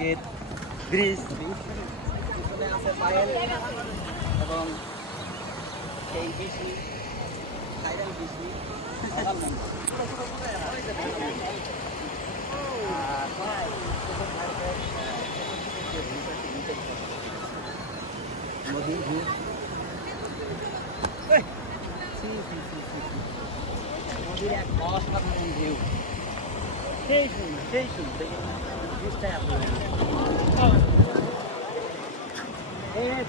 Bridge পিছনে আছে পায়েল এবং সেই বেশি ভাইরাল বেশি নদীর ভিড় এই, ছি, ছি, ছি, ছি, ছি। নদীর এক অসাধারণ ভিউ সেই সুন্দর সেই সুন্দর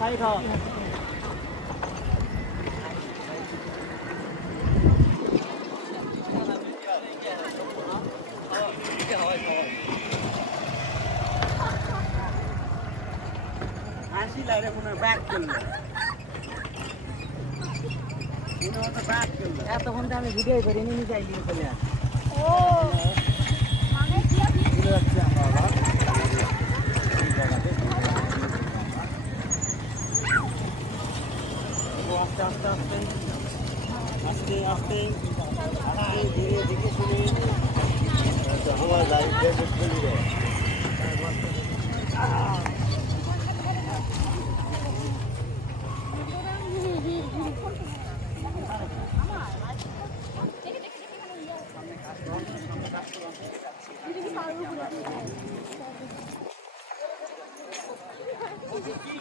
ভাই খাও হাসি লাগে মনে ব্যাক করল এতক্ষণ তো আমি ভিডিও করি নিয়ে যাই নিয়ে চলে আসি আস্তে আস্তে আস্তে আস্তে আস্তে আস্তে ধীরে দেখে শুনে হওয়া যায় দেখে চলে যায় কি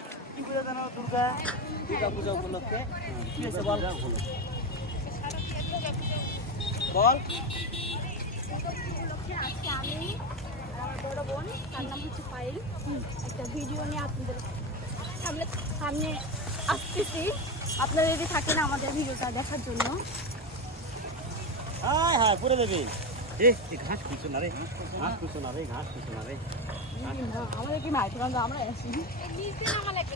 করে জানো দুর্গা। দুর্গা পূজা উপলক্ষে। কি হয়েছে বল। বল। উপলক্ষে আজকে আমি আমার বড় বোন তার নাম হচ্ছে পায়েল একটা ভিডিও নিয়ে আপনাদের সামনে সামনে আসতেছি। আপনারা যদি থাকেন আমাদের ভিডিওটা দেখার জন্য। হ্যাঁ হ্যাঁ পুরো দেবে। ঘাস খুঁজছো না রে? ঘাস খুঁজছো না রে ঘাস খুঁজছো না রে। আমাদের কি মাইতে আমরা আসি নিচে নামা লাগবে